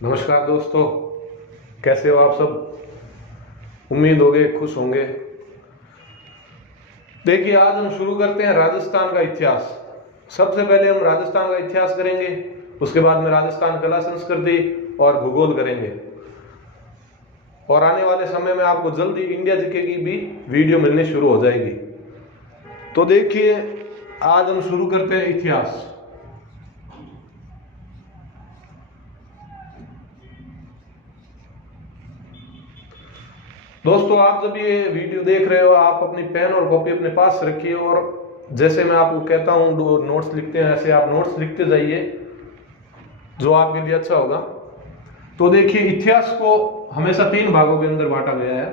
नमस्कार दोस्तों, कैसे हो आप सब। उम्मीद होगे खुश होंगे। देखिए, आज हम शुरू करते हैं राजस्थान का इतिहास। सबसे पहले हम राजस्थान का इतिहास करेंगे, उसके बाद में राजस्थान कला संस्कृति और भूगोल करेंगे। और आने वाले समय में आपको जल्दी इंडिया जीके की भी वीडियो मिलनी शुरू हो जाएगी। तो देखिए, आज हम शुरू करते हैं इतिहास। दोस्तों, आप जब ये वीडियो देख रहे हो, आप अपनी पेन और कॉपी अपने पास रखिए और जैसे मैं आपको कहता हूँ नोट्स लिखते हैं, ऐसे आप नोट्स लिखते जाइए, जो आपके लिए अच्छा होगा। तो देखिए, इतिहास को हमेशा 3 भागों के अंदर बांटा गया है।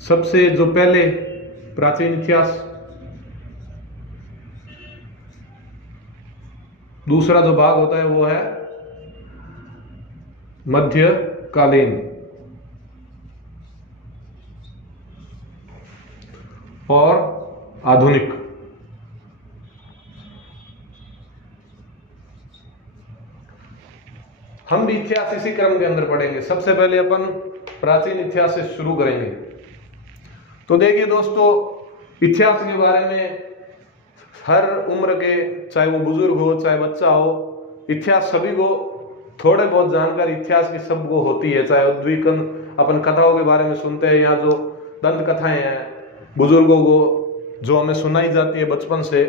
सबसे जो पहले प्राचीन इतिहास, दूसरा जो भाग होता है वो है मध्यकालीन, और आधुनिक। हम भी इतिहास इसी क्रम के अंदर पढ़ेंगे। सबसे पहले अपन प्राचीन इतिहास से शुरू करेंगे। तो देखिए दोस्तों, इतिहास के बारे में हर उम्र के, चाहे वो बुजुर्ग हो चाहे बच्चा हो, इतिहास सभी को थोड़े बहुत जानकारी इतिहास की सबको होती है। चाहे उद्वीकन अपन कथाओं के बारे में सुनते हैं, या जो दंत कथाएं हैं बुजुर्गों को जो हमें सुनाई जाती है बचपन से,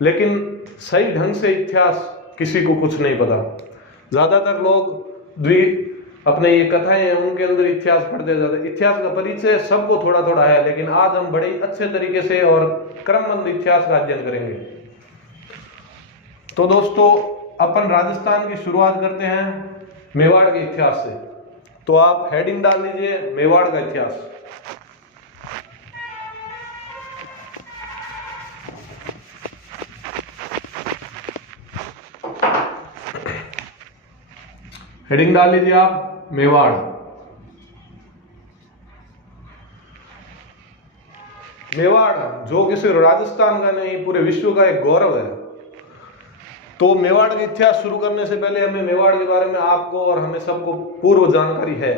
लेकिन सही ढंग से इतिहास किसी को कुछ नहीं पता। ज्यादातर लोग अपने ये कथाएं हैं उनके अंदर इतिहास पढ़ते जाते हैं। इतिहास का परिचय सबको थोड़ा थोड़ा है, लेकिन आज हम बड़े अच्छे तरीके से और क्रमबद्ध इतिहास का अध्ययन करेंगे। तो दोस्तों, अपन राजस्थान की शुरुआत करते हैं मेवाड़ के इतिहास से। तो आप हेडिंग डाल दीजिए, मेवाड़ का इतिहास। हेडिंग डाल लीजिए आप, मेवाड़। मेवाड़ जो कि सिर्फ राजस्थान का नहीं, पूरे विश्व का एक गौरव है। तो मेवाड़ का इतिहास शुरू करने से पहले हमें मेवाड़ के बारे में आपको और हमें सबको पूर्व जानकारी है।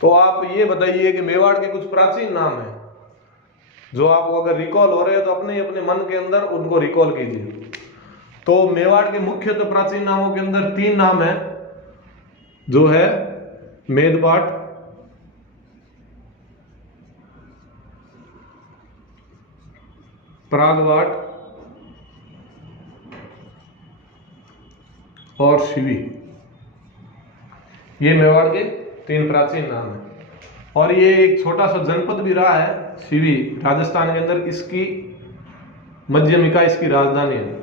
तो आप ये बताइए कि मेवाड़ के कुछ प्राचीन नाम हैं, जो आपको अगर रिकॉल हो रहे हैं तो अपने अपने मन के अंदर उनको रिकॉल कीजिए। तो मेवाड़ के मुख्य तो प्राचीन नामों के अंदर 3 नाम है, जो है मेदपाट, प्रागवाट और शिवी। ये मेवाड़ के 3 प्राचीन नाम हैं। और ये एक छोटा सा जनपद भी रहा है शिवी, राजस्थान के अंदर। इसकी मध्यमिका इसकी राजधानी है।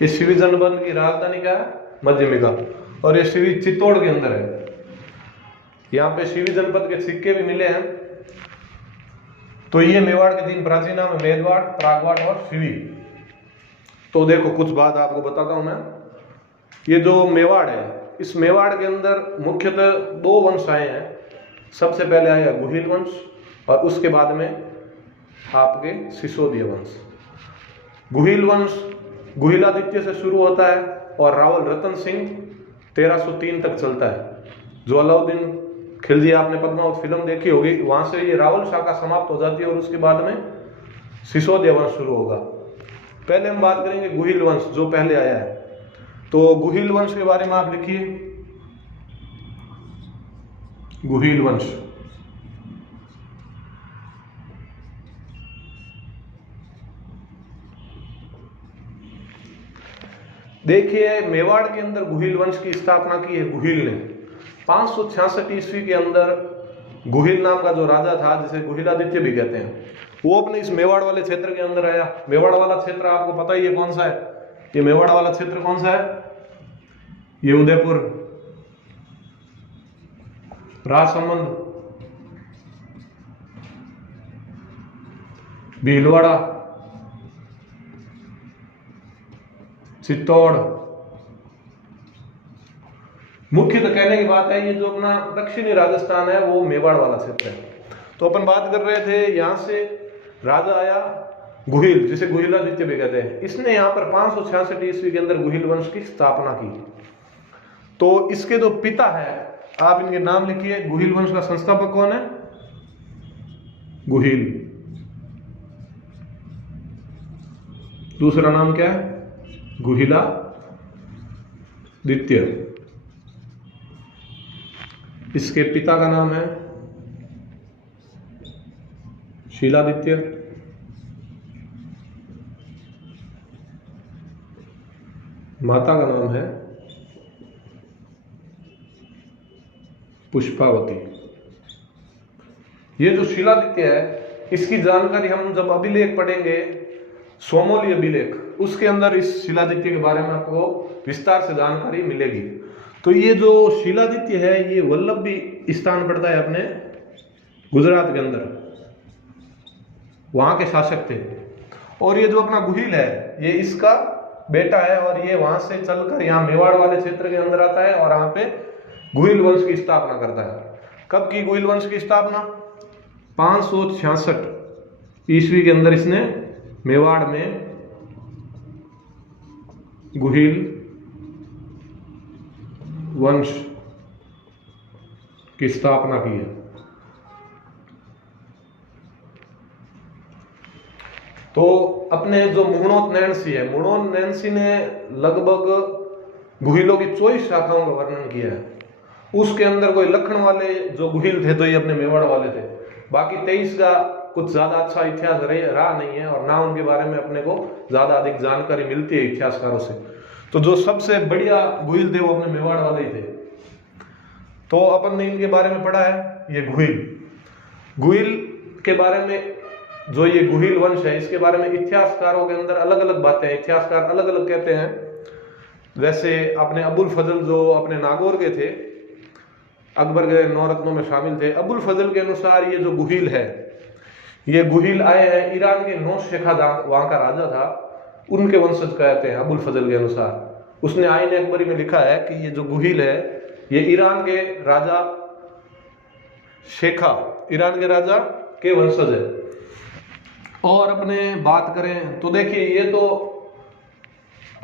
इस शिवी जनपद की राजधानी क्या है? मध्यमिका। और ये शिवी चित्तौड़ के अंदर है। यहाँ पे शिवी जनपद के सिक्के भी मिले हैं। तो ये मेवाड़ के 3 प्राचीन नाम है, मेदवाड़, प्रागवाट और शिवी। तो देखो, कुछ बात आपको बताता हूं मैं। ये जो मेवाड़ है, इस मेवाड़ के अंदर मुख्यतः 2 वंश आए हैं। सबसे पहले आया गुहिल वंश, और उसके बाद में आपके सिसोदिया वंश। गुहिल वंश गुहिलादित्य से शुरू होता है और रावल रतन सिंह 1303 तक चलता है। जो अलाउद्दीन खिलजी, आपने पद्मावत फिल्म देखी होगी, वहां से ये रावल शाखा समाप्त हो जाती है और उसके बाद में सिसोदिया वंश शुरू होगा। पहले हम बात करेंगे गुहिल वंश, जो पहले आया है। तो गुहिल वंश के बारे में आप लिखिए, गुहिल वंश। देखिए, मेवाड़ के अंदर गुहिल वंश की स्थापना की है गुहिल ने 566 ईस्वी के अंदर। गुहिल नाम का जो राजा था, जिसे गुहिलादित्य भी कहते हैं, वो अपने इस मेवाड़ वाले क्षेत्र के अंदर आया। मेवाड़ वाला क्षेत्र आपको पता ही है कौन सा है। ये मेवाड़ वाला क्षेत्र कौन सा है? ये उदयपुर, राजसमंद, भीलवाड़ा, चित्तौड़। मुख्यतः कहने की बात है, ये जो अपना दक्षिणी राजस्थान है वो मेवाड़ वाला क्षेत्र है। तो अपन बात कर रहे थे, यहां से राजा आया गुहिल, जिसे गुहिलादित्य भी कहते हैं, इसने यहाँ पर 566 ईस्वी के अंदर गुहिल वंश की स्थापना की। तो इसके जो पिता है, आप इनके नाम लिखिए। गुहिल वंश का संस्थापक कौन है? गुहिल। दूसरा नाम क्या है? गुहिलादित्य। इसके पिता का नाम है शीलादित्य। माता का नाम है पुष्पावती। ये जो शीलादित्य है, इसकी जानकारी हम जब अभिलेख पढ़ेंगे, सोमोली अभिलेख, उसके अंदर इस शीलादित्य के बारे में आपको विस्तार से जानकारी मिलेगी। तो ये जो शीलादित्य है, ये वल्लभी स्थान पड़ता है अपने गुजरात के अंदर, वहां के शासक थे। और ये जो अपना गुहिल है, ये इसका बेटा है, और ये वहां से चलकर यहाँ मेवाड़ वाले क्षेत्र के अंदर आता है और यहाँ पे गुहिल वंश की स्थापना करता है। कब की गुहिल वंश की स्थापना? 566 ईस्वी के अंदर इसने मेवाड़ में गुहिल वंश की स्थापना की है। तो अपने जो मुहणोत नैणसी है, मुहणोत नैणसी ने लगभग गुहिलों की 24 शाखाओं का वर्णन किया है। उसके अंदर कोई लखन वाले जो गुहिल थे, तो ये अपने मेवाड़ वाले थे। बाकी 23 का कुछ ज्यादा अच्छा इतिहास रहा नहीं है, और ना उनके बारे में अपने को ज्यादा अधिक जानकारी मिलती है इतिहासकारों से। तो जो सबसे बढ़िया गुहिल थे वो अपने मेवाड़ वाले ही थे। तो अपन ने इनके बारे में पढ़ा है। ये गुहिल के बारे में, जो ये गुहिल वंश है, इसके बारे में इतिहासकारों के अंदर अलग अलग बातें हैं, इतिहासकार अलग अलग कहते हैं। जैसे अपने अबुल फजल, जो अपने नागौर के थे, अकबर के 9 रत्नों में शामिल थे, अबुल फजल के अनुसार ये जो गुहिल है, ये गुहिल आए हैं ईरान के नौशेखा, वहां का राजा था, उनके वंशज कहते हैं अबुल फजल के अनुसार। उसने आईन अकबरी में लिखा है कि ये जो गुहिल है, ये ईरान के राजा शेखा, ईरान के राजा के वंशज है। और अपने बात करें तो देखिए, ये तो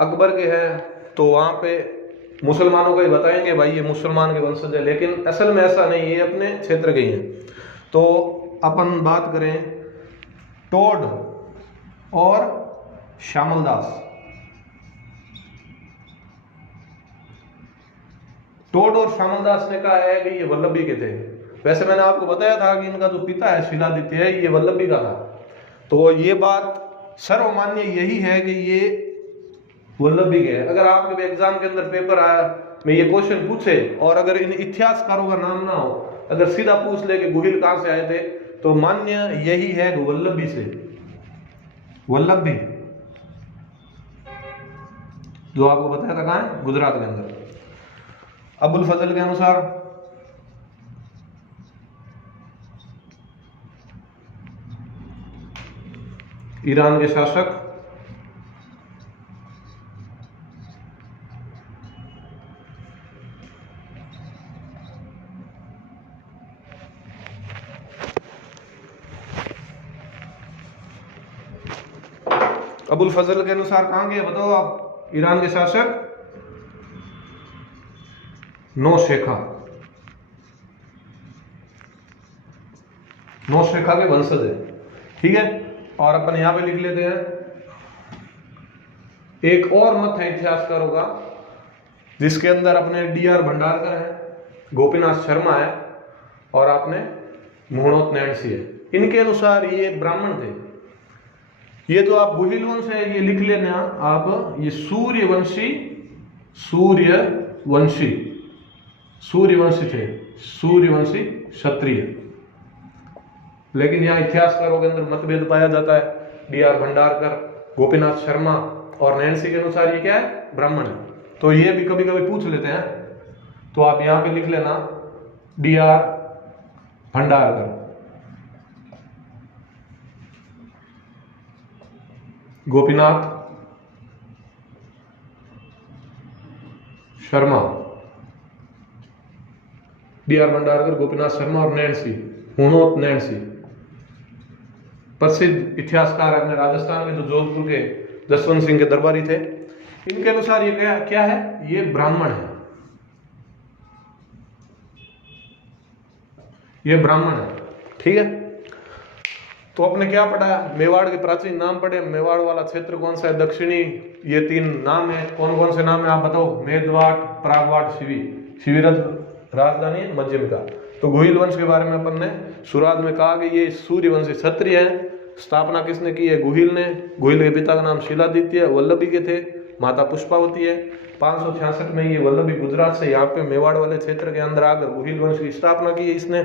अकबर के हैं, तो वहां पे मुसलमानों को ही बताएंगे भाई ये मुसलमान के वंशज है, लेकिन असल में ऐसा नहीं, ये अपने क्षेत्र के ही हैं। तो अपन बात करें टोड और श्यामलदास। टोड और श्यामलदास ने कहा है कि ये वल्लभी के थे। वैसे मैंने आपको बताया था कि इनका जो पिता है शीलादित्य है, ये वल्लभी का था। तो ये बात सर्वमान्य यही है कि ये वल्लभी के है। अगर आपके भी एग्जाम के अंदर पेपर आया में ये क्वेश्चन पूछे, और अगर इन इतिहासकारों का नाम ना हो, अगर सीधा पूछ ले कि गुहिल कहां से आए थे, तो मान्य यही है कि वल्लभी से। वल्लभी जो आपको बताया था कहां है? गुजरात के अंदर। अबुल फजल के अनुसार ईरान के शासक अबुल फजल के अनुसार कहां गए बताओ आप? ईरान के शासक नौशेखा के वंशज है, ठीक है। और अपन यहां पे लिख लेते हैं, एक और मत है इतिहासकारों का, जिसके अंदर अपने D.R. भंडारकर है, गोपीनाथ शर्मा है, और आपने मुहणोत नैणसी है। इनके अनुसार ये ब्राह्मण थे। ये तो आप गुहिल वंश है, ये लिख लेना आप, ये सूर्यवंशी थे, सूर्यवंशी क्षत्रिय। लेकिन यहाँ इतिहासकारों के अंदर मतभेद पाया जाता है। D.R. भंडारकर, गोपीनाथ शर्मा और नैणसी के अनुसार ये क्या है? ब्राह्मण है। तो ये भी कभी कभी पूछ लेते हैं, तो आप यहां पे लिख लेना D.R. भंडारकर, गोपीनाथ शर्मा, D.R. भंडारकर, गोपीनाथ शर्मा और नैणसी, मुहणोत नैणसी। प्रसिद्ध इतिहासकार अपने राजस्थान में जो जोधपुर के जसवंत सिंह के दरबारी थे, इनके अनुसार ये क्या है, ये ब्राह्मण है, ये ब्राह्मण है। ठीक है, तो आपने क्या पढ़ा, मेवाड़ के प्राचीन नाम पढ़े, मेवाड़ वाला क्षेत्र कौन सा है, दक्षिणी, ये 3 नाम है, कौन कौन से नाम है आप बताओ, मेदवाट, प्रागवाट, शिविरज राजधानी मध्यमिका। तो गुहिल वंश के बारे में अपन ने शुरुआत में कहा कि ये सूर्यवंशी क्षत्रिय है। स्थापना किसने की है, गुहिल ने। गुहिल के पिता का नाम शिलादित्य वल्लभी के थे, माता पुष्पावती है। 566 में ये वल्लभी गुजरात से यहाँ पे मेवाड़ वाले क्षेत्र के अंदर आकर गुहिल वंश की स्थापना की है इसने।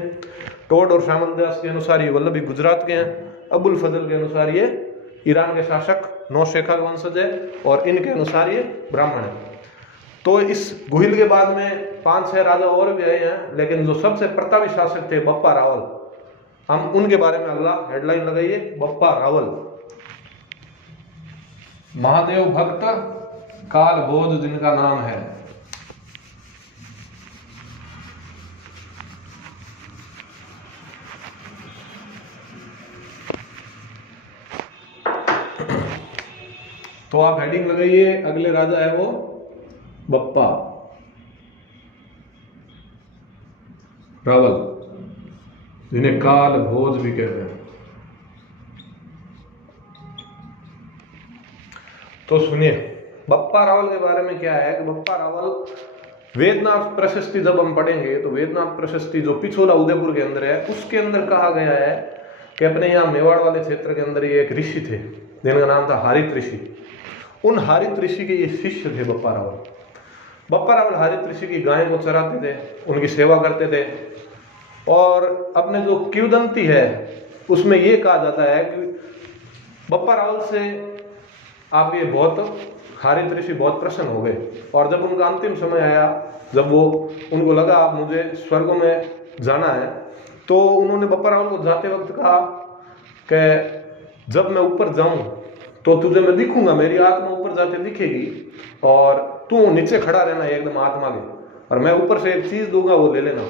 टोड और श्यामलदास के अनुसार ये वल्लभी गुजरात के हैं। अबुल फजल के अनुसार ये ईरान के शासक नौशेखा वंशज है, और इनके अनुसार ये ब्राह्मण है। तो इस गुहिल के बाद में 5-6 राजा और भी आए हैं, लेकिन जो सबसे प्रतापी शासक थे बप्पा रावल, हम उनके बारे में अगला हेडलाइन लगाइए, बप्पा रावल। महादेव भक्त काल भोज जिनका नाम है। तो आप हेडिंग लगाइए, अगले राजा है वो बप्पा रावल, जिन्हें काल भोज भी कहते हैं। तो सुनिए, बप्पा रावल के बारे में क्या है कि बप्पा रावल वेदनाथ प्रशस्ति जब हम पढ़ेंगे तो वेदनाथ प्रशस्ति जो पिछोला उदयपुर के अंदर है, उसके अंदर कहा गया है कि अपने यहाँ मेवाड़ वाले क्षेत्र के अंदर ये एक ऋषि थे जिनका नाम था हारित ऋषि। उन हारित ऋषि के ये शिष्य थे बप्पा रावल। बप्पा रावल हारित ऋषि की गाय को चराते थे, उनकी सेवा करते थे, और अपने जो किंवदंती है उसमें ये कहा जाता है कि बप्पा रावल से आप ये बहुत हारित ऋषि बहुत प्रसन्न हो गए, और जब उनका अंतिम समय आया, जब वो उनको लगा अब मुझे स्वर्ग में जाना है, तो उन्होंने बप्पा रावल को जाते वक्त कहा कि जब मैं ऊपर जाऊं तो तुझे मैं दिखूंगा, मेरी आत्मा ऊपर जाते दिखेगी, और तू नीचे खड़ा रहना एकदम आत्मा के, और मैं ऊपर से एक चीज दूंगा वो ले लेना।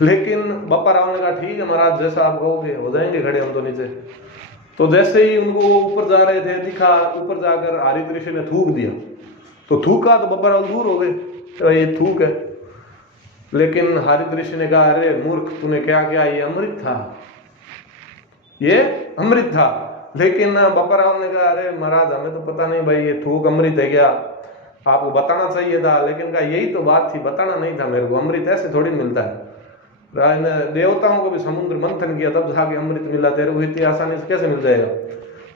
लेकिन बप्पा रावल ने कहा ठीक है महाराज, जैसा आप कहोगे हो जाएंगे खड़े हम तो नीचे। तो जैसे ही उनको ऊपर जा रहे थे दिखा, ऊपर जाकर हारित ऋषि ने थूक दिया, तो थूका तो बप्पा रावल दूर हो गए, तो ये थूक है। लेकिन हारित ऋषि ने कहा अरे मूर्ख, तूने क्या किया, ये अमृत था, ये अमृत था। लेकिन बप्पा रावल ने कहा अरे महाराज हमें तो पता नहीं भाई ये थूक अमृत है क्या, आपको बताना चाहिए था। लेकिन कहा यही तो बात थी, बताना नहीं था मेरे को, अमृत ऐसे थोड़ी मिलता है। राज ने देवताओं को भी समुद्र मंथन किया तब जाके अमृत मिला, तेरे को इतनी आसानी से कैसे मिल जाएगा।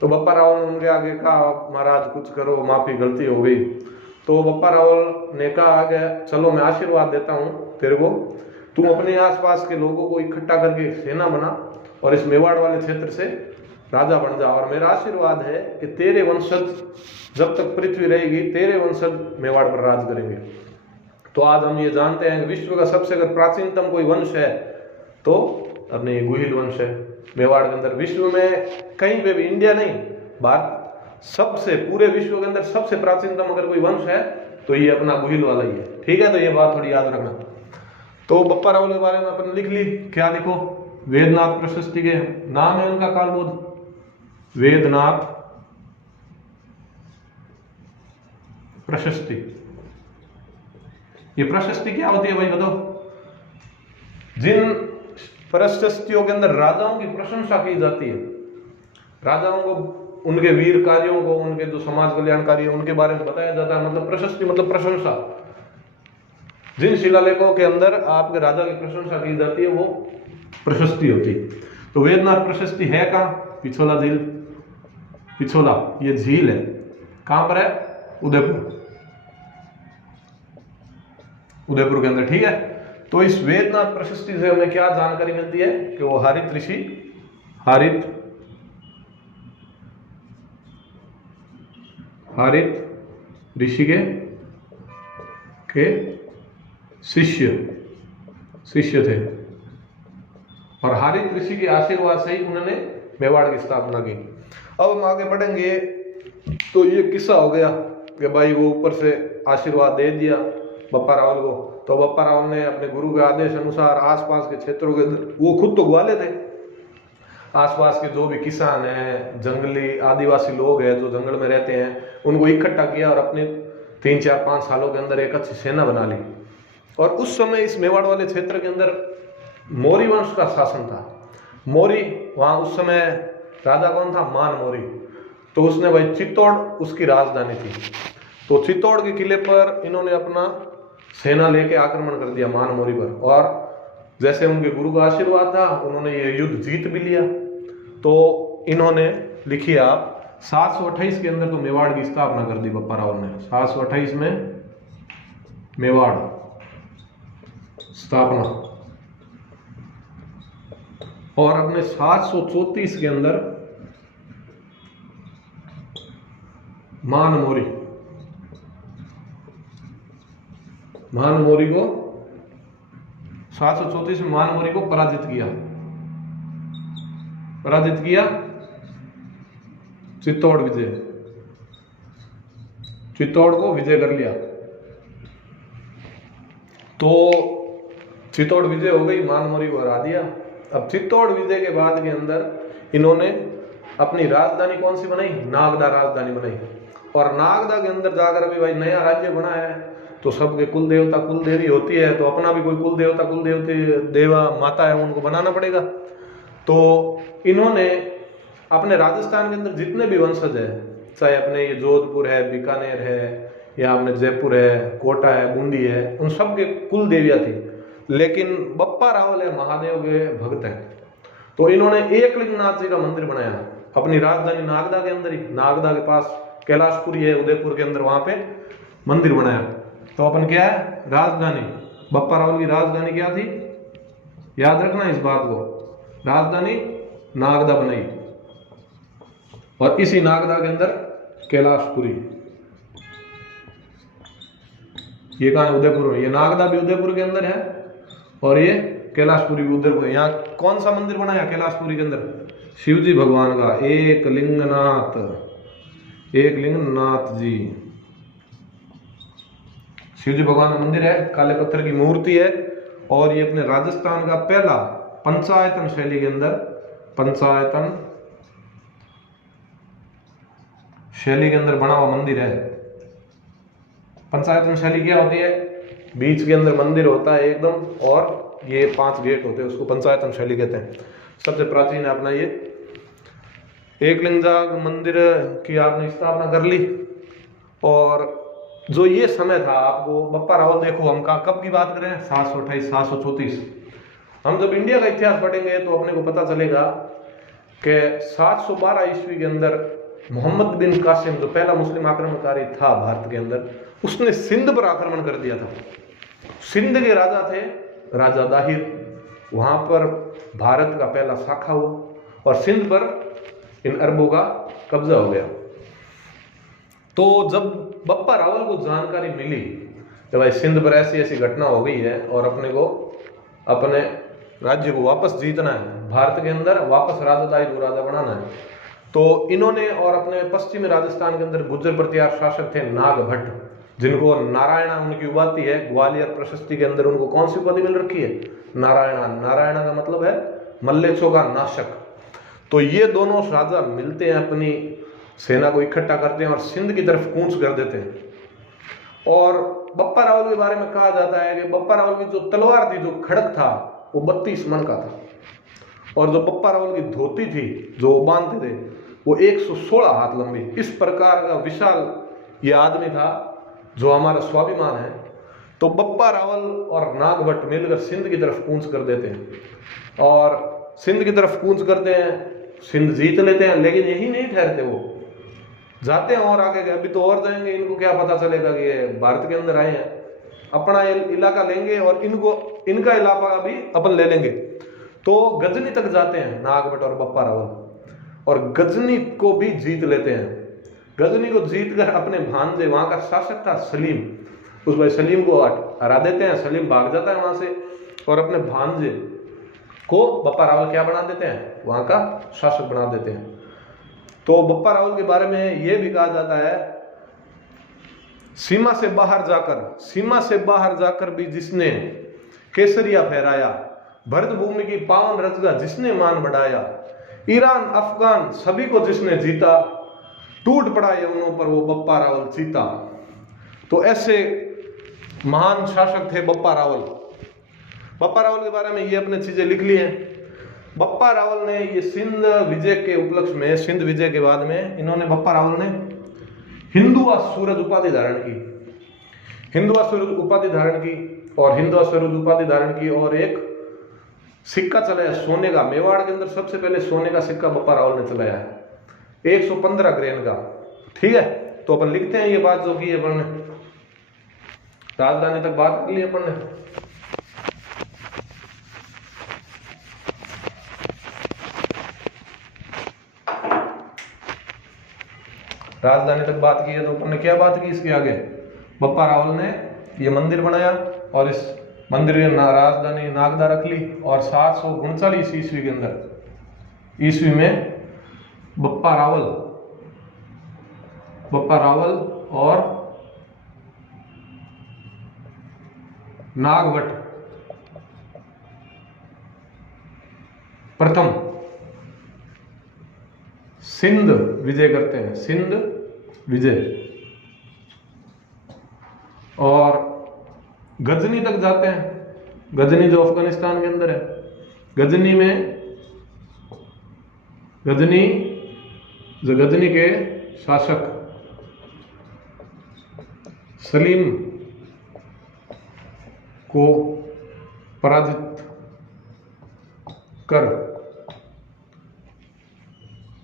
तो बप्पा रावल ने उनके आगे कहा महाराज कुछ करो, माफी गलती हो गई। तो बप्पा रावल ने कहा कि चलो मैं आशीर्वाद देता हूँ तेरे को, तू अपने आसपास के लोगों को इकट्ठा करके सेना बना और इस मेवाड़ वाले क्षेत्र से राजा बन जा, और मेरा आशीर्वाद है कि तेरे वंशज जब तक पृथ्वी रहेगी तेरे वंशज मेवाड़ पर राज करेंगे। तो आज हम ये जानते हैं कि विश्व का सबसे अगर प्राचीनतम कोई वंश है तो अपने ये गुहिल वंश है मेवाड़ के अंदर। विश्व में कहीं पे भी, इंडिया नहीं भारत, सबसे पूरे विश्व के अंदर सबसे प्राचीनतम अगर कोई वंश है तो ये अपना गुहिल वाला ही है। ठीक है, तो ये बात थोड़ी याद रखना। तो बप्पा रावल के बारे में अपन लिख ली, क्या लिखो, वेदनाथ प्रशस्ति के नाम है उनका कालबोध, वेदनाथ प्रशस्ति। ये प्रशस्ति क्या होती है भाई बताओ, जिन प्रशस्तियों के अंदर राजाओं की प्रशंसा की जाती है, राजाओं को उनके वीर कार्यों को, उनके जो समाज कल्याणकारी है उनके बारे में बताया जाता है, मतलब प्रशस्ति मतलब प्रशंसा। जिन शिलालेखों के अंदर आपके राजा की प्रशंसा की जाती है वो प्रशस्ति होती है। तो वेदनाथ प्रशस्ति है कहाँ, पिछोला झील, पिछोला ये झील है, कहां पर है, उदयपुर, उदयपुर के अंदर। ठीक है, तो इस वेदनाथ प्रशस्ति से हमें क्या जानकारी मिलती है कि वो हारित ऋषि, हारित ऋषि के शिष्य थे, और हारित ऋषि के आशीर्वाद से ही उन्होंने मेवाड़ की स्थापना की। अब हम आगे बढ़ेंगे तो ये किस्सा हो गया कि भाई वो ऊपर से आशीर्वाद दे दिया बप्पा रावल को, तो बप्पा रावल ने अपने गुरु के आदेश अनुसार आसपास के क्षेत्रों के, वो खुद तो ग्वाले थे, आसपास के जो भी किसान हैं, जंगली आदिवासी लोग हैं जो जंगल में रहते हैं, उनको इकट्ठा किया और अपने 3-4-5 सालों के अंदर एक अच्छी सेना बना ली। और उस समय इस मेवाड़ वाले क्षेत्र के अंदर मौर्य वंश का शासन था। मौर्य वहाँ उस समय राजा कौन था? मान मौर्य। तो उसने भाई चित्तौड़ उसकी राजधानी थी। तो चित्तौड़ के किले पर इन्होंने अपना सेना लेके आक्रमण कर दिया मान मौर्य पर, और जैसे उनके गुरु का आशीर्वाद था उन्होंने ये युद्ध जीत भी लिया। तो इन्होंने लिखिए आप 728 के अंदर तो मेवाड़ की स्थापना कर दी बप्पा रावल ने। 728 में मेवाड़ स्थापना, और अपने 734 के अंदर मान मौर्य को 734 में मान मौर्य को पराजित किया। चित्तौड़ को विजय कर लिया। तो चित्तौड़ विजय हो गई, मान मौर्य को हरा दिया। अब चित्तौड़ विजय के बाद के अंदर इन्होंने अपनी राजधानी कौन सी बनाई? नागदा राजधानी बनाई। और नागदा के अंदर जाकर अभी भाई नया राज्य बना है, तो सबके कुल देवता कुल देवी होती है, तो अपना भी कोई कुल देवता कुल देवती देवा माता है उनको बनाना पड़ेगा। तो इन्होंने अपने राजस्थान के अंदर जितने भी वंशज है, चाहे अपने ये जोधपुर है, बीकानेर है, या अपने जयपुर है, कोटा है, बूंदी है, उन सब के कुल देवियाँ थी। लेकिन बप्पा रावल है महादेव के भक्त हैं। तो इन्होंने एकलिंगनाथ जी का मंदिर बनाया अपनी राजधानी नागदा के अंदर ही। नागदा के पास कैलाशपुरी है उदयपुर के अंदर, वहां पे मंदिर बनाया। तो अपन क्या है? राजधानी बप्पा रावल की राजधानी क्या थी? याद रखना इस बात को, राजधानी नागदा बनाई। और इसी नागदा के अंदर कैलाशपुरी, ये कहाँ है? उदयपुर में। ये नागदा भी उदयपुर के अंदर है और ये कैलाशपुरी भी उदयपुर। यहाँ कौन सा मंदिर बनाया कैलाशपुरी के अंदर? शिवजी भगवान का एकलिंगनाथ जी, शिवजी भगवान का मंदिर है, काले पत्थर की मूर्ति है। और ये अपने राजस्थान का पहला पंचायतन शैली के अंदर, पंचायतन शैली के अंदर बना हुआ मंदिर है। पंचायतन शैली क्या होती है? बीच के अंदर मंदिर होता है एकदम, और ये 5 गेट होते हैं, उसको पंचायतन शैली कहते हैं। सबसे प्राचीन है अपना ये एकलिंगनाथ मंदिर की आपने स्थापना कर ली। और जो ये समय था, आपको बप्पा रावल देखो, हम कब की बात करें? 728 734। हम जब इंडिया का इतिहास पढ़ेंगे तो अपने को पता चलेगा कि 712 ईस्वी के अंदर मोहम्मद बिन कासिम, जो पहला मुस्लिम आक्रमणकारी था भारत के अंदर, उसने सिंध पर आक्रमण कर दिया था। सिंध के राजा थे राजा दाहिर, वहां पर भारत का पहला शाखा हुआ और सिंध पर इन अरबों का कब्जा हो गया। तो जब बप्पा रावल को जानकारी मिली कि भाई सिंध पर ऐसी ऐसी घटना हो गई है और अपने को अपने राज्य को वापस जीतना है, भारत के अंदर वापस राजा दाहिर को राजा बनाना है, तो इन्होंने और अपने पश्चिमी राजस्थान के अंदर गुर्जर प्रतिहार शासक थे नागभट्ट, जिनको नारायणा उनकी उपाधि है। ग्वालियर प्रशस्ति के अंदर उनको कौन सी उपाधि मिल रखी है? नारायणा। नारायणा का मतलब है मल्लेच्छों का नाशक। तो ये दोनों राजा मिलते हैं, अपनी सेना को इकट्ठा करते हैं और सिंध की तरफ कूच कर देते हैं। और बप्पा रावल के बारे में कहा जाता है कि बप्पा रावल की जो तलवार थी, जो खड़क था, वो 32 मन का था। और जो बप्पा रावल की धोती थी जो बांधते थे, वो 116 हाथ लंबी। इस प्रकार का विशाल ये आदमी था जो हमारा स्वाभिमान है। तो बप्पा रावल और नागभट्ट मिलकर सिंध की तरफ कूच कर देते हैं और सिंध की तरफ कूच करते हैं, सिंध जीत लेते हैं। लेकिन यही नहीं ठहरते, वो जाते हैं और आगे, अभी तो और जाएंगे। इनको क्या पता चलेगा कि ये भारत के अंदर आए हैं, अपना इलाका लेंगे और इनका इलाका भी अपन ले लेंगे। तो गजनी तक जाते हैं नागभट्ट और बप्पा रावल, और गजनी को भी जीत लेते हैं। गजनी को जीतकर अपने भांजे, वहां का शासक था सलीम, उस भाई सलीम को हरा देते हैं। सलीम भाग जाता है वहां से और अपने भांजे को बप्पा रावल क्या बना देते हैं? वहां का शासक बना देते हैं। तो बप्पा रावल के बारे में यह भी कहा जाता है, सीमा से बाहर जाकर भी जिसने केसरिया फहराया, भरत भूमि की पावन रजगा जिसने मान बढ़ाया, ईरान अफगान सभी को जिसने जीता, टूट पड़ा यवनों पर वो बप्पा रावल जीता। तो ऐसे महान शासक थे बप्पा रावल। बप्पा रावल के बारे में ये अपने चीजें लिख ली हैं। बप्पा रावल ने ये सिंध विजय के उपलक्ष्य में, सिंध विजय के बाद में इन्होंने, बप्पा रावल ने हिंदुआ सूरज उपाधि धारण की, हिंदुआ सूरज उपाधि धारण की और हिंदुआ सूरज उपाधि धारण की और एक सिक्का चलाया सोने का। मेवाड़ के अंदर सबसे पहले सोने का सिक्का बप्पा रावल ने चलाया है, 115 ग्रेन का। ठीक है, तो अपन लिखते हैं ये बात जो की अपन ने, राजधानी तक बात कर ली अपन ने। राजधानी तक बात की है, तो अपन ने क्या बात की इसके आगे? बप्पा रावल ने ये मंदिर बनाया और इस मंदिर की राजधानी नागदा रख ली और 739 ईस्वी के अंदर, ईस्वी में बप्पा रावल और नागवट प्रथम सिंध विजय करते हैं, सिंध विजय, और गजनी तक जाते हैं। गजनी जो अफगानिस्तान के अंदर है, गजनी के शासक सलीम को पराजित कर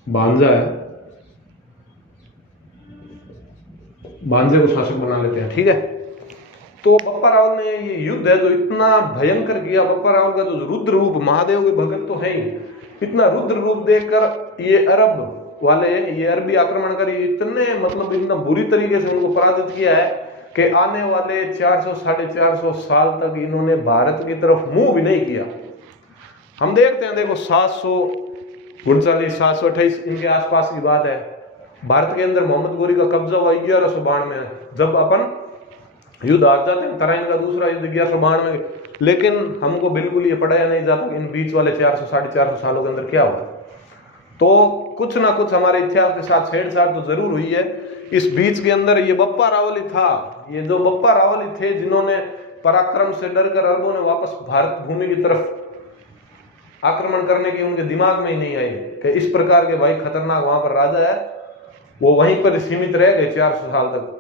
भांजा है, भांजे को शासक बना लेते हैं। ठीक है, तो बप्पा रावल ने ये युद्ध है जो इतना भयंकर किया। बप्पा रावल का जो रुद्र रूप, महादेव के भगत तो है ही, इतना रुद्र रूप देखकर ये अरब वाले, ये अरबी आक्रमणकारी इतने मतलब इतना बुरी तरीके से उनको पराजित किया है कि आने वाले 400-450 साल तक इन्होंने भारत की तरफ मुंह भी नहीं किया। हम देखते हैं, देखो 739, 728 इनके आसपास की बात है। भारत के अंदर मोहम्मद गोरी का कब्जा हुआ 1192 में, जब अपन युद्ध हार जाते हैं। तराइन का दूसरा युद्ध 1192 में, लेकिन हमको बिल्कुल ये पढ़ाया नहीं जाता कि इन बीच वाले 400-450 सालों के अंदर क्या हुआ। तो कुछ ना कुछ हमारे इतिहास के साथ छेड़छाड़ तो जरूर हुई है। इस बीच के अंदर ये बप्पा रावल ही था, ये जो बप्पा रावल ही थे जिन्होंने पराक्रम से डरकर अरबों ने वापस भारत भूमि की तरफ आक्रमण करने की उनके दिमाग में ही नहीं आई कि इस प्रकार के भाई खतरनाक वहां पर राजा है, वो वहीं पर सीमित रह गए 400 साल तक।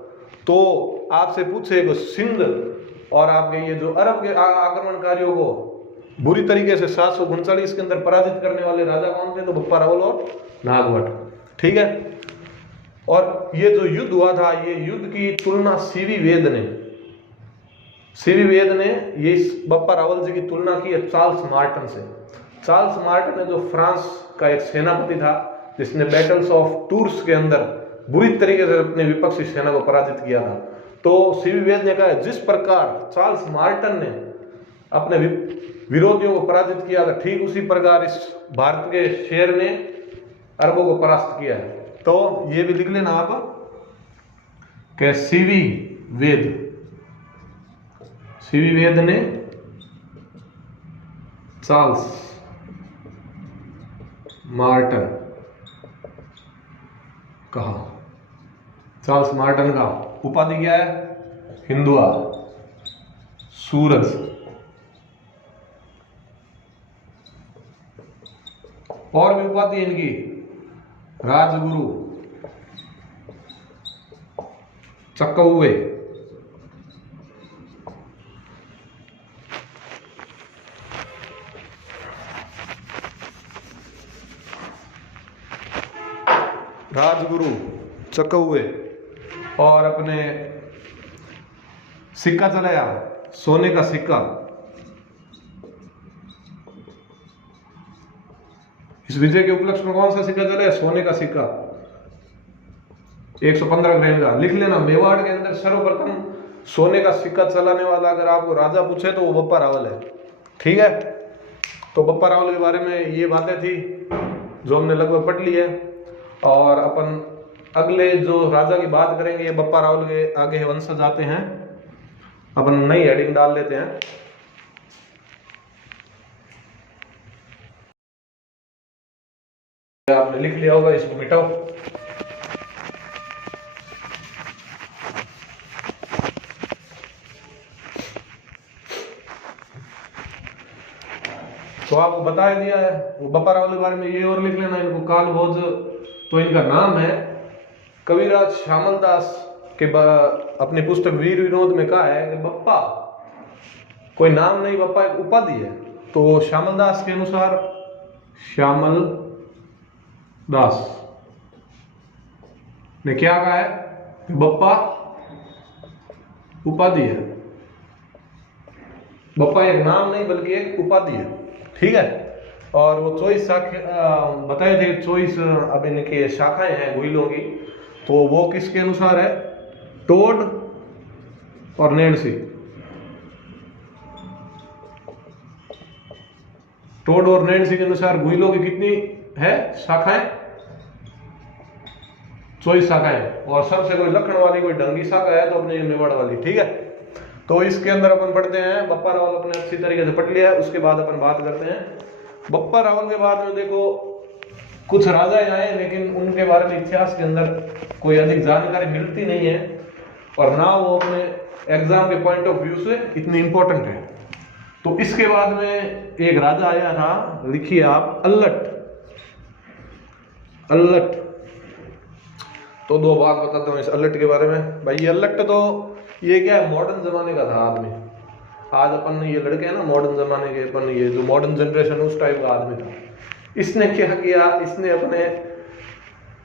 तो आपसे पूछे कि सिंध और आपके ये जो अरब के आक्रमणकारियों को बुरी तरीके से 739 के अंदर पराजित करने वाले राजा कौन थे? तो बप्पा रावल और नागवट। ठीक है, और ये जो युद्ध हुआ था, ये युद्ध की तुलना सीवी वेद ने ये बप्पा रावल जी की तुलना की है चार्ल्स मार्टन से। चार्ल्स मार्टन है जो फ्रांस का एक सेनापति था, जिसने बैटल्स ऑफ टूर्स के अंदर बुरी तरीके से अपने विपक्षी सेना को पराजित किया था। तो सीवी वेद ने कहा जिस प्रकार चार्ल्स मार्टन ने अपने विरोधियों को पराजित किया था, ठीक उसी प्रकार इस भारत के शेर ने अरबों को परास्त किया है। तो ये भी लिख लेना आप कि सीवी वेद ने चार्ल्स मार्टन कहा। चार्ल्स मार्टन का उपाधि क्या है? हिंदुआ सूरज। और भी उपाधि इनकी राजगुरु, चक्कौवे, राजगुरु, चक्कौवे, और अपने सिक्का चलाया सोने का सिक्का। इस विजय के उपलक्ष्य में कौन सा सिक्का चलाया? सोने का सिक्का 115 ग्राम का। लिख लेना, मेवाड़ के अंदर सर्वप्रथम सोने का सिक्का चलाने वाला अगर आपको राजा पूछे तो वो बप्पा रावल है। ठीक है, तो बप्पा रावल के बारे में ये बातें थी जो हमने लगभग पढ़ ली है। और अपन अगले जो राजा की बात करेंगे, ये बप्पा रावल के आगे वंशज आते हैं, अपन नई हेडिंग डाल लेते हैं। आपने लिख लिया होगा, इसको मिटाओ। तो आपको बता दिया है वो बप्पा रावल के बारे में, ये और लिख लेना इनको। काल भोज तो इनका नाम है। कविराज श्यामल दास के अपनी पुस्तक वीर विनोद में कहा है कि बप्पा कोई नाम नहीं, बप्पा एक उपाधि है। तो श्यामल दास के अनुसार श्यामल दास ने क्या कहा है, बप्पा उपाधि है। बप्पा एक नाम नहीं बल्कि एक उपाधि है, ठीक है। और वो 24 शाखा बताए थे, 24 अब इनके शाखाएं हैं गुहिलों की। तो वो किसके अनुसार है, टोड और नैन्सी। टोड और नैन्सी के अनुसार गुहिलों की कितनी है शाखाएं, 24 शाखाएं। और सबसे कोई लखन वाली कोई ढंगी शाखा है तो अपने मेवाड़ वाली, ठीक है। तो इसके अंदर अपन पढ़ते हैं, बप्पा रावल अपने अच्छी तरीके से पढ़ लिया है। उसके बाद अपन बात करते हैं बप्पा रावल के बाद में। देखो कुछ राजा आए लेकिन उनके बारे में इतिहास के अंदर कोई अधिक जानकारी मिलती नहीं है, और ना वो अपने एग्जाम के पॉइंट ऑफ व्यू से इतनी इंपॉर्टेंट है। तो इसके बाद में एक राजा आया था, लिखिए आप, अल्लट। अल्लट तो दो बात बताता हूँ इस अल्लट के बारे में। भाई ये अल्लट तो ये क्या है, मॉडर्न जमाने का था आदमी। आज अपन ये लड़के हैं ना मॉडर्न जमाने के, अपन ये जो मॉडर्न जनरेशन उस टाइप का आदमी था। इसने क्या किया, इसने अपने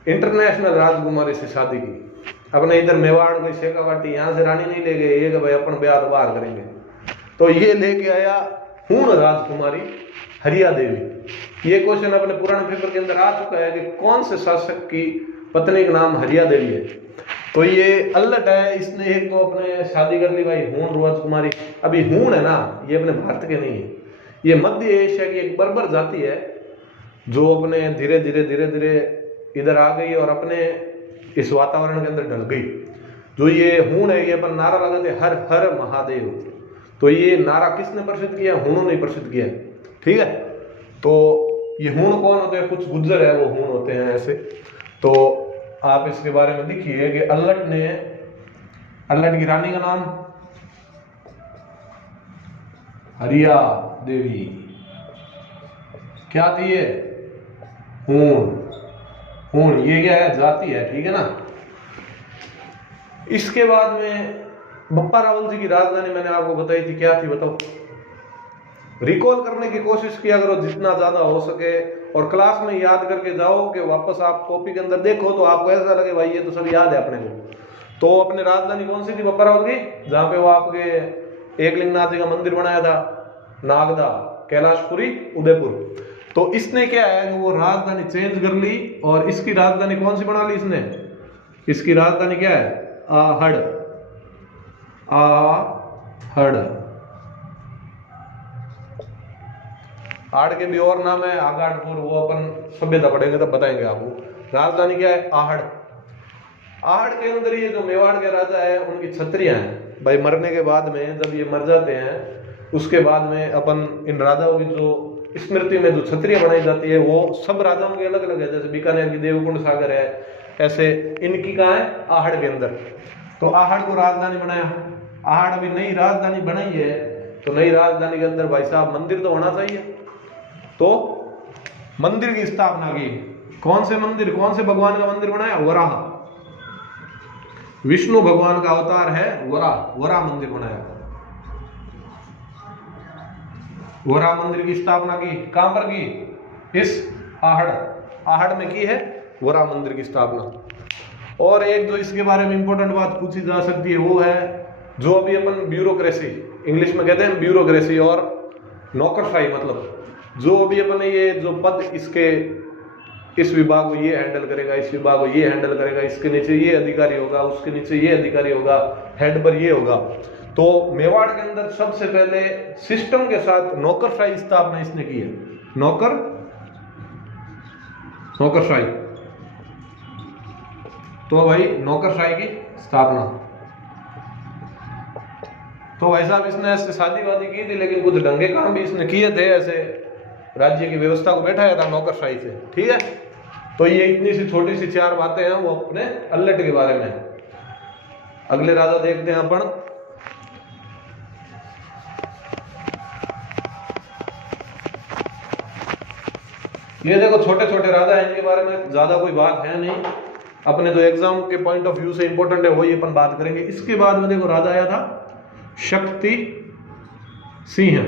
इंटरनेशनल राजकुमारी से शादी की। अपने इधर मेवाड़ कोई शेखावाटी, यहाँ से रानी नहीं ले गए, ये कि भाई अपन ब्याह बाहर करेंगे। तो ये लेके आया हूण राजकुमारी हरिया देवी। ये क्वेश्चन अपने पुराने पेपर के अंदर आ चुका है कि कौन से शासक की पत्नी का नाम हरिया देवी है। तो ये अल्लट है, इसने एक तो अपने शादी कर ली भाई हूण राजकुमारी। अभी हूण है ना, ये अपने भारत के नहीं है, ये मध्य एशिया की एक बर्बर जाति है जो अपने धीरे धीरे इधर आ गई और अपने इस वातावरण के अंदर ढल गई। जो ये हूण है, ये अपन नारा लगाते हर हर महादेव। तो ये नारा किसने प्रसिद्ध किया, हूणों ने प्रसिद्ध किया, ठीक है। तो ये हूण कौन होते हैं, कुछ गुज्जर है वो हूण होते हैं ऐसे। तो आप इसके बारे में लिखिए कि अल्लट की रानी का नाम हरिया देवी। क्या थी ये, हूण। ये क्या है, जाति है, ठीक है ना। इसके बाद में बप्पा रावल जी की राजधानी मैंने आपको बताई थी, क्या थी बताओ। रिकॉल करने की कोशिश किया करो जितना ज्यादा हो सके, और क्लास में याद करके जाओ कि वापस आप कॉपी के अंदर देखो तो आपको ऐसा लगे भाई ये तो सब याद है अपने को। तो अपनी राजधानी कौन सी थी बप्पा रावल की, जहां पे वो आपके एकलिंगनाथ जी का मंदिर बनाया था, नागदा, कैलाशपुरी, उदयपुर। तो इसने क्या है, वो राजधानी चेंज कर ली और इसकी राजधानी कौन सी बना ली इसने, इसकी राजधानी क्या है, आहड़। आहड़ के भी और नाम है, आगाड़पुर, वो अपन सभ्यता पढ़ेंगे तब बताएंगे आपको। राजधानी क्या है, आहड़। आहड़ के अंदर ये जो मेवाड़ के राजा है उनकी छत्रियां हैं भाई। मरने के बाद में जब ये मर जाते हैं उसके बाद में अपन इन राजाओं की जो स्मृति में जो छत्रियां बनाई जाती है वो सब राजाओं की अलग अलग है। जैसे बीकानेर की देवकुंड सागर है, ऐसे इनकी कहाँ है, आहड़ के अंदर। तो आहड़ को राजधानी बनाया। आहड़ अभी नई राजधानी बनाई है, तो नई राजधानी के अंदर भाई साहब मंदिर तो होना चाहिए। तो मंदिर की स्थापना की। कौन से मंदिर, कौन से भगवान का मंदिर बनाया, वराह। विष्णु भगवान का अवतार है वराह मंदिर बनाया। वराह मंदिर की स्थापना की, कहां पर की, इस आहड़ में की है वराह मंदिर की स्थापना। और एक जो इसके बारे में इंपॉर्टेंट बात पूछी जा सकती है वो है जो अभी अपन ब्यूरोक्रेसी, इंग्लिश में कहते हैं ब्यूरोक्रेसी और नौकरशाही, मतलब जो अभी अपन ये जो पद, इसके इस विभाग को ये हैंडल करेगा, इस विभाग को ये हैंडल करेगा, इसके नीचे ये अधिकारी होगा, उसके नीचे ये अधिकारी होगा, हेड पर ये होगा। तो मेवाड़ के अंदर सबसे पहले सिस्टम के साथ नौकरशाही स्थापना इसने की है। नौकरशाही। तो भाई नौकरशाही की स्थापना। तो भाई साहब इसने ऐसे शादी वादी की थी, लेकिन कुछ ढंगे काम भी इसने किए थे, ऐसे राज्य की व्यवस्था को बैठाया था नौकरशाही से, ठीक है। तो ये इतनी सी छोटी सी 4 बातें हैं वो अपने अल्लट के बारे में। अगले राजा देखते हैं अपन। ये देखो छोटे छोटे राजा हैं, इनके बारे में ज्यादा कोई बात है नहीं, अपने जो एग्जाम के पॉइंट ऑफ व्यू से इंपॉर्टेंट है वही अपन बात करेंगे। इसके बाद में देखो राजा आया था शक्ति सिंह।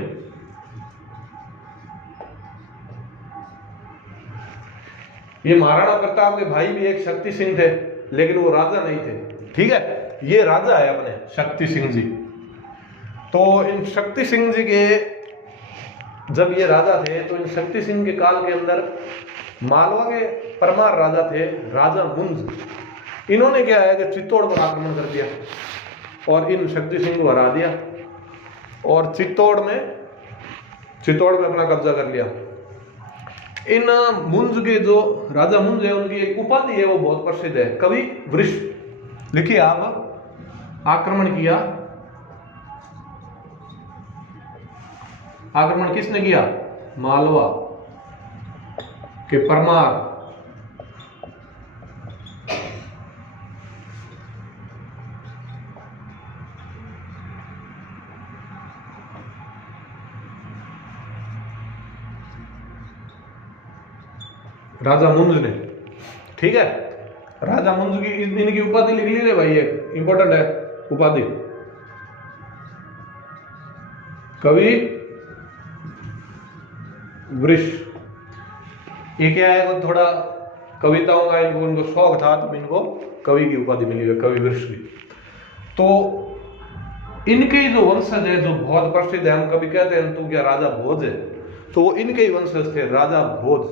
ये महाराणा प्रताप के भाई भी एक शक्ति सिंह थे, लेकिन वो राजा नहीं थे। ठीक है, ये राजा है अपने शक्ति सिंह जी। तो इन शक्ति सिंह जी के जब ये राजा थे तो इन शक्ति सिंह के काल के अंदर मालवा के परमार राजा थे राजा मुंज। इन्होंने क्या है कि चित्तौड़ पर आक्रमण कर दिया और इन शक्ति सिंह को हरा दिया और चित्तौड़ में अपना कब्जा कर लिया। इन मुंज के जो राजा मुंज है उनकी एक उपाधि है वो बहुत प्रसिद्ध है, कवि वृष। लिखिए आप, आक्रमण किया, आक्रमण किसने किया? मालवा के परमार। राजा मुंज ने, ठीक है, राजा मुंज की इनकी उपाधि लिख लीजिए भाई, एक इंपॉर्टेंट है उपाधि, कवि वृष। ये क्या है, वो थोड़ा कविताओं का इनको शौक था तो इनको कवि की उपाधि मिली है, कवि वृष की। तो इनके जो वंशज है जो बहुत प्रसिद्ध है, हम कभी कहते हैं तो क्या राजा भोज है, तो वो इनके ही वंशज थे, राजा भोज।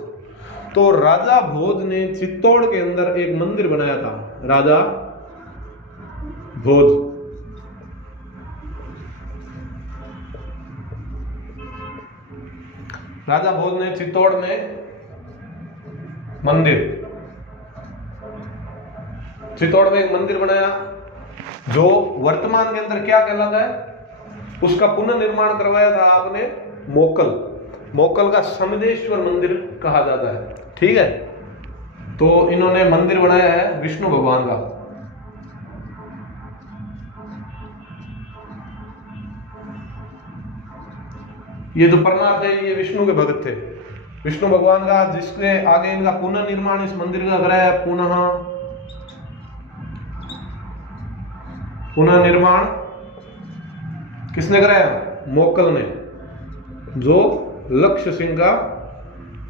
तो राजा भोज ने चित्तौड़ के अंदर एक मंदिर बनाया था, राजा भोज। राजा भोज ने चित्तौड़ में चित्तौड़ में एक मंदिर बनाया जो वर्तमान के अंदर क्या कहलाता है, उसका पुनर्निर्माण करवाया था आपने मोकल का समिदेश्वर मंदिर कहा जाता है। ठीक है, तो इन्होंने मंदिर बनाया है विष्णु भगवान का। ये जो परमार थे ये विष्णु के भक्त थे, विष्णु भगवान का, जिसके आगे इनका पुनर्निर्माण इस मंदिर का कराया। पुनर्निर्माण किसने कराया? मोकल ने, जो लक्ष्य सिंह का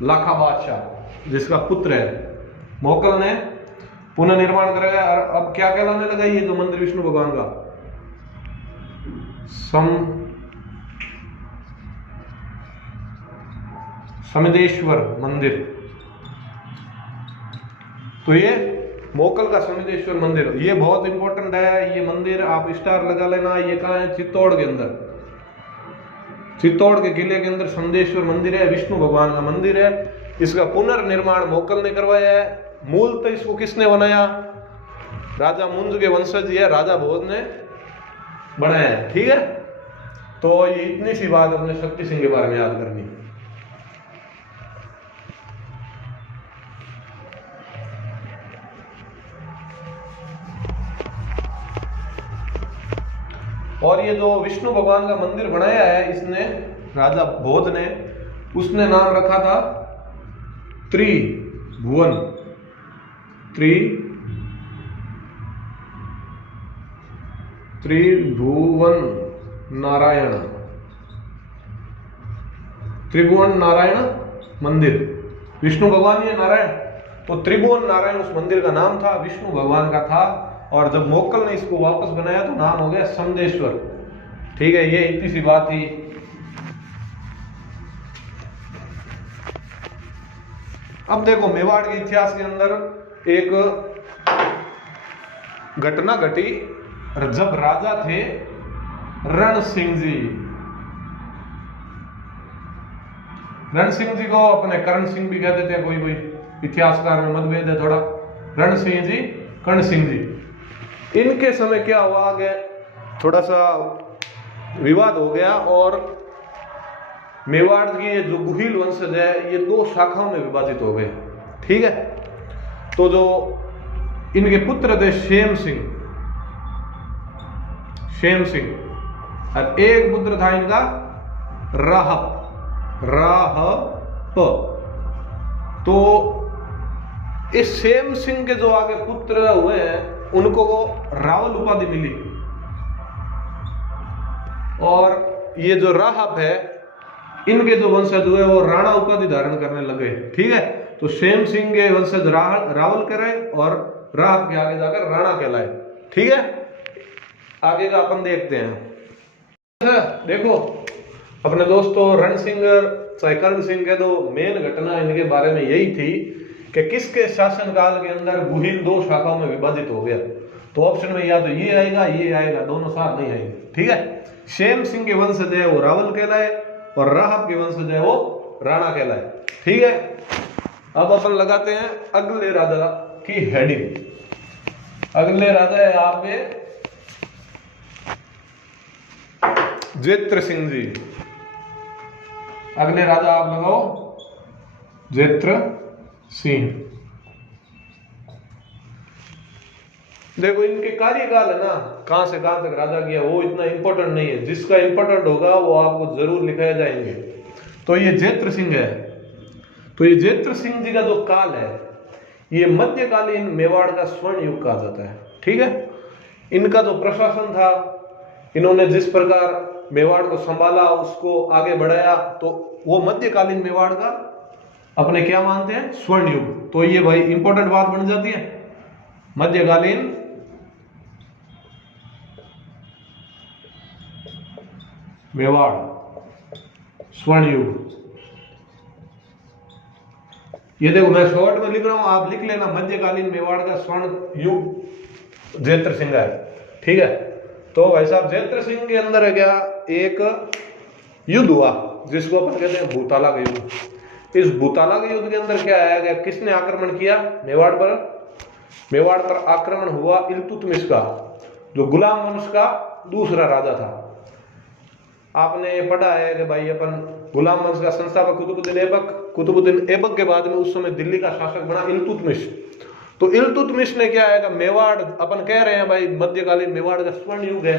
लाखा बादशाह जिसका पुत्र है, मोकल ने पुनर्निर्माण कराया। और अब क्या कहलाने लगा ये जो मंदिर विष्णु भगवान का? समिदेश्वर मंदिर। तो ये मोकल का समिदेश्वर मंदिर, ये बहुत इंपॉर्टेंट है। ये मंदिर आप स्टार लगा लेना। ये कहाँ है? चित्तौड़ के अंदर, चित्तौड़ के किले के अंदर समिदेश्वर मंदिर है, विष्णु भगवान का मंदिर है। इसका पुनर्निर्माण मोकल ने करवाया है। मूल तो इसको किसने बनाया? राजा मुंज के वंशज है, राजा भोज ने बनाया है। ठीक है, तो ये इतनी सी बात अपने शक्ति सिंह के बारे में याद करनी। और ये जो विष्णु भगवान का मंदिर बनाया है इसने, राजा भोज ने, उसने नाम रखा था त्रिभुवन नारायण, त्रिभुवन नारायण मंदिर। विष्णु भगवान ये नारायण, तो त्रिभुवन नारायण उस मंदिर का नाम था, विष्णु भगवान का था। और जब मोकल ने इसको वापस बनाया तो नाम हो गया समदेश्वर। ठीक है, ये इतनी सी बात थी। अब देखो मेवाड़ के इतिहास के अंदर एक घटना घटी जब राजा थे रण सिंह जी। रण सिंह जी को अपने करण सिंह भी कह देते हैं, कोई इतिहासकार में मतभेद है थोड़ा। रण सिंह जी, कर्ण सिंह जी, इनके समय क्या हुआ कि थोड़ा सा विवाद हो गया और मेवाड़ की ये जो गुहिल वंशज है ये 2 शाखाओं में विभाजित हो गए। ठीक है, तो जो इनके पुत्र थे शेम सिंह और एक पुत्र था इनका राहप। तो इस शेम सिंह के जो आगे पुत्र हुए हैं उनको वो रावल उपाधि मिली, और ये जो राहप है इनके जो वंशज हुए वो राणा उपाधि धारण करने लगे। ठीक है, तो शेम सिंह के वंशज रावल करे और राहप के आगे जाकर राणा कहलाए। ठीक है, आगे का अपन देखते हैं। देखो अपने दोस्तों रण सिंह चाहे कर्ण सिंह के तो मेन घटना इनके बारे में यही थी कि किसके शासनकाल के अंदर गुहिल 2 शाखाओं में विभाजित हो गया। तो ऑप्शन में या तो ये आएगा, दोनों साथ नहीं आएंगे। ठीक है, शेम सिंह के वंशज है वो रावल कहलाए और राहब के वंशज है वो राणा कहलाए। ठीक है, अब अपन लगाते हैं अगले राजा की हेडिंग। अगले राजा है आपके जेत्र सिंह जी। अगले राजा आप लगाओ जेत्र सिंह। देखो इनके कार्यकाल है ना, कहां से कहां तक राजा किया वो इतना इंपॉर्टेंट नहीं है, जिसका इंपॉर्टेंट होगा वो आपको जरूर लिखाए जाएंगे। तो ये जेत्र सिंह है, तो ये जेत्र सिंह जी का जो काल है ये मध्यकालीन मेवाड़ का स्वर्ण युग कहा जाता है। ठीक है, इनका जो प्रशासन था, इन्होंने जिस प्रकार मेवाड़ को संभाला, उसको आगे बढ़ाया, तो वो मध्यकालीन मेवाड़ का अपने क्या मानते हैं, स्वर्ण युग। तो ये भाई इंपॉर्टेंट बात बन जाती है, मध्यकालीन मेवाड़ स्वर्ण युग। ये देखो मैं शॉर्ट में लिख रहा हूं, आप लिख लेना मध्यकालीन मेवाड़ का स्वर्ण युग जेत्र सिंह है। ठीक है, तो भाई साहब जेत्र सिंह के अंदर है क्या, एक युद्ध हुआ जिसको अपन कहते हैं भूताला का युद्ध। इस भूताला के युद्ध के अंदर क्या आया गया, किसने आक्रमण किया मेवाड़ पर आक्रमण हुआ इल्तुतमिश का, जो गुलाम वंश का दूसरा राजा था। आपने पढ़ा है कि भाई अपन गुलाम वंश का संस्थापक कुतुबुद्दीन ऐबक के बाद में उस समय दिल्ली का शासक बना इल्तुतमिश। तो इल्तुतमिश ने क्या है, मेवाड़ अपन कह रहे हैं भाई मध्यकालीन मेवाड़ का स्वर्ण युग है,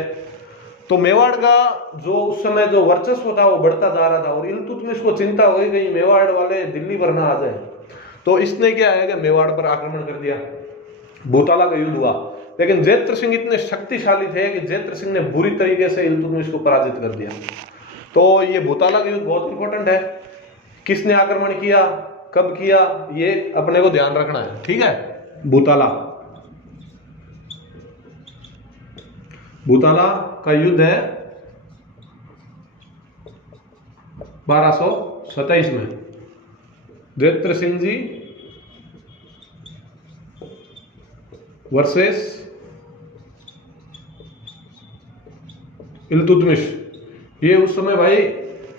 तो मेवाड़ का जो उस समय जो वर्चस्व था वो बढ़ता जा रहा था, और इल्तुतमिश को चिंता हो गई मेवाड़ वाले दिल्ली पर ना आ जाए, तो इसने क्या है कि मेवाड़ पर आक्रमण कर दिया, भूताला का युद्ध हुआ। लेकिन जेत्र सिंह इतने शक्तिशाली थे कि जेत्र सिंह ने बुरी तरीके से इल्तुतमिश को पराजित कर दिया। तो ये भूताला का युद्ध बहुत इंपॉर्टेंट है, किसने आक्रमण किया, कब किया, ये अपने को ध्यान रखना है। ठीक है, भूताला का युद्ध है 1227 में। जेत्र सिंह जी वर्सेस इल्तुतमिश। ये उस समय भाई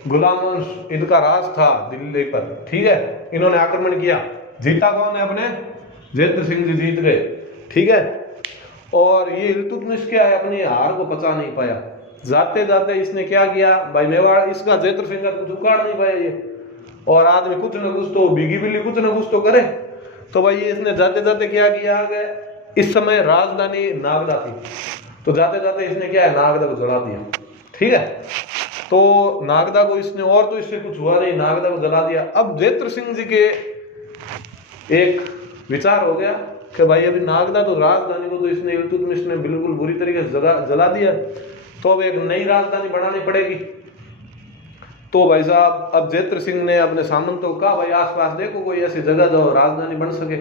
गुलाम वंश इनका राज था दिल्ली पर। ठीक है, इन्होंने आक्रमण किया, जीता कौन है, अपने जेत्र सिंह जी जीत गए। ठीक है, और ये इल्तुतमिश क्या है, अपनी हार को पचा नहीं पाया, जाते जाते इसने क्या किया भाई, मेवाड़ इसका जेत्र सिंह का कुछ उखाड़ नहीं पाया ये, और आदमी कुछ न कुछ तो भीगी बिल्ली कुछ न कुछ तो करे। तो भाई इसने जाते जाते क्या किया, आगे इस समय राजधानी नागदा थी, तो जाते जाते इसने क्या है, नागदा को जला दिया। ठीक है, तो नागदा को इसने, और तो इससे कुछ हुआ नहीं, नागदा को जला दिया। अब जेत्र सिंह जी के एक विचार हो गया कि भाई अभी नागदा तो राजधानी को तो इसने इल्तुतमिश ने बिल्कुल बुरी तरीके से जला दिया, तो अब एक नई राजधानी बनानी पड़ेगी। तो भाई साहब अब जेत्र सिंह ने अपने सामंतों को कहा भाई आसपास देखो कोई ऐसी जगह जो राजधानी बन सके।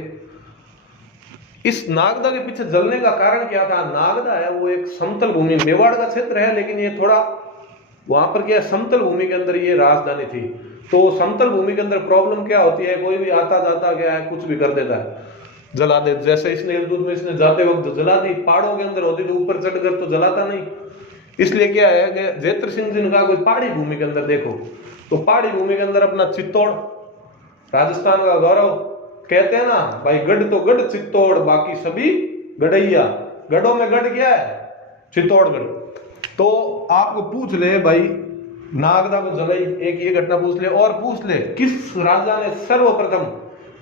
इस नागदा के पीछे जलने का कारण क्या था, नागदा है वो एक समतल भूमि, मेवाड़ का क्षेत्र है, लेकिन ये थोड़ा वहां पर क्या है, समतल भूमि के अंदर ये राजधानी थी। तो समतल भूमि के अंदर प्रॉब्लम क्या होती है, कोई भी आता जाता क्या है, कुछ भी कर देता है, जला दे। जैसे इसने इल्तुतमिश ने जाते वक्त जला दी, पहाड़ों के अंदर होती तो ऊपर चढ़कर तो जलाता नहीं। इसलिए क्या है कि जेत्र सिंह जी ने कहा कोई पहाड़ी भूमि के अंदर देखो, तो पहाड़ी भूमि के अंदर अपना चित्तौड़, राजस्थान का गौरव, कहते हैं ना भाई गढ़ तो गढ़ चित्तौड़ बाकी सभी गढ़ैया, गढ़ों में गढ़ क्या है, चित्तौड़गढ़। तो आपको पूछ ले भाई नागदा को जलाई, एक ये घटना पूछ ले, और पूछ ले किस राजा ने सर्वप्रथम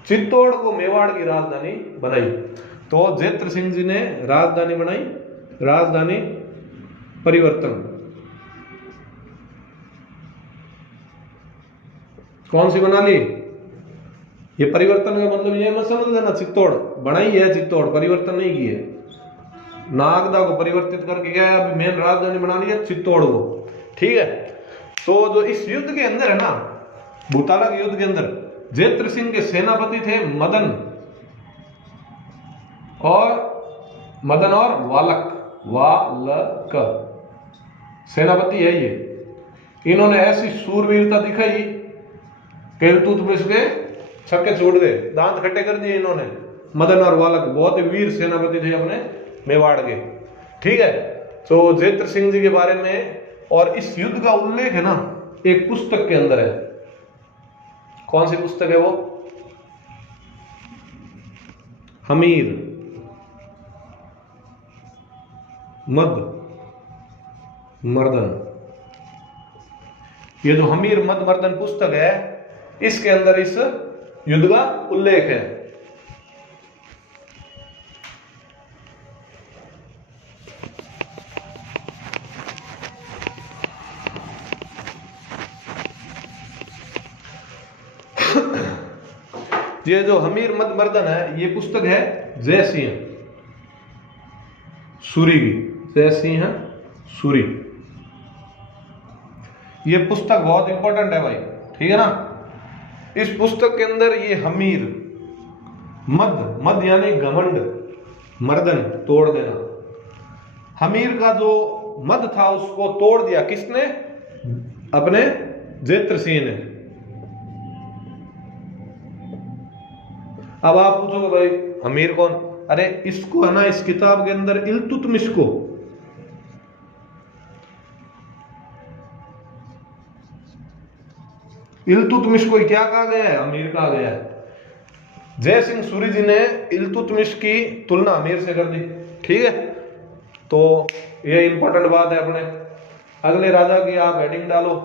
चित्तौड़ को मेवाड़ की राजधानी बनाई। तो जयत्र सिंह जी ने राजधानी बनाई, राजधानी परिवर्तन। कौन सी बना ली? ये परिवर्तन का मतलब ये मत समझ लेना, चित्तौड़ बनाई है, चित्तौड़ परिवर्तन नहीं की है। नागदा को परिवर्तित करके क्या है, मेन राजधानी बना ली है चित्तौड़ को। ठीक है, तो जो इस युद्ध के अंदर है ना, भूताला के युद्ध के अंदर जयत्र सिंह के सेनापति थे मदन और वालक सेनापति है ये। इन्होंने ऐसी सूरवीरता दिखाई कि इल्तुतमिश के छक्के छूट गए, दांत खट्टे कर दिए इन्होंने। मदन और वालक बहुत ही वीर सेनापति थे अपने मेवाड़ के। ठीक है, तो जयत्र सिंह जी के बारे में और इस युद्ध का उल्लेख है ना एक पुस्तक के अंदर है। कौन सी पुस्तक है वो? हमीर मद मर्दन। ये जो हमीर मद मर्दन पुस्तक है, इसके अंदर इस युद्ध का उल्लेख है। ये जो हमीर मद मर्दन है, ये पुस्तक है जय सिंह सूरी की, जय सिंह सूरी। ये पुस्तक बहुत इंपॉर्टेंट है भाई, ठीक है ना। इस पुस्तक के अंदर ये हमीर मद यानी घमंड, मर्दन तोड़ देना। हमीर का जो मद था उसको तोड़ दिया किसने? अपने जयत्र सिंह ने। अब आप पूछोगे भाई हमीर कौन? अरे इसको है ना, इस किताब के अंदर इल्तुतमिश को क्या कहा गया है? अमीर कहा गया है। जय सिंह सूरी जी ने इल्तुतमिश की तुलना अमीर से कर दी। ठीक है, तो ये इंपॉर्टेंट बात है। अपने अगले राजा की आप हेडिंग डालो।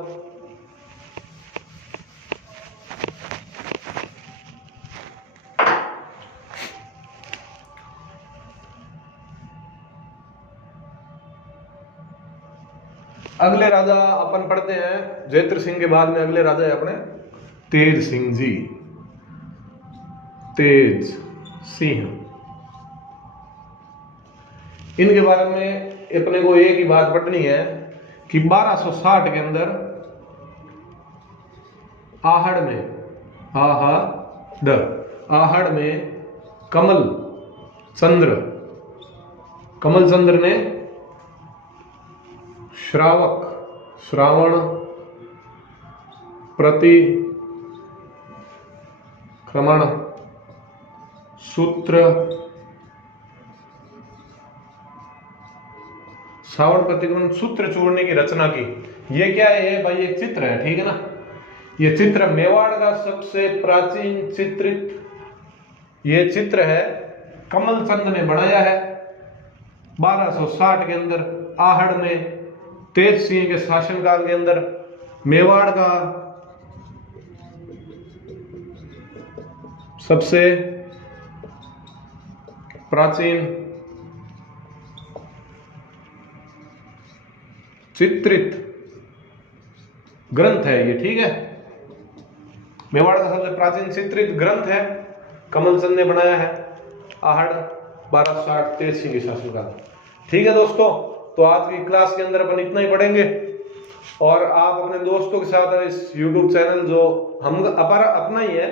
अगले राजा अपन पढ़ते हैं जयत्र सिंह के बाद में अगले राजा है अपने तेज सिंह जी। तेज सिंह, इनके बारे में अपने को एक ही बात पढ़नी है कि 1260 के अंदर आहड़ में कमल चंद्र ने श्रावण प्रतिक्रमण सूत्र जोड़ने की रचना की। ये क्या है भाई? एक चित्र है, ठीक है ना। ये चित्र मेवाड़ का सबसे प्राचीन चित्रित ये चित्र है, कमल चंद ने बनाया है 1260 के अंदर आहड़ में। तेज सिंह के शासनकाल के अंदर मेवाड़ का सबसे प्राचीन चित्रित ग्रंथ है ये, ठीक है। मेवाड़ का सबसे प्राचीन चित्रित ग्रंथ है, कमल चंद ने बनाया है, आहड़ 1260 तेज सिंह के शासनकाल। ठीक है दोस्तों, तो आज की क्लास के अंदर अपन इतना ही पढ़ेंगे और आप अपने दोस्तों के साथ इस YouTube चैनल जो हम अपना ही है,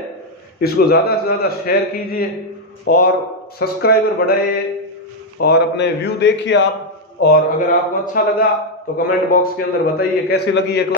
इसको ज्यादा से ज्यादा शेयर कीजिए और सब्सक्राइबर बढ़ाइए और अपने व्यू देखिए आप। और अगर आपको अच्छा लगा तो कमेंट बॉक्स के अंदर बताइए कैसी लगी है।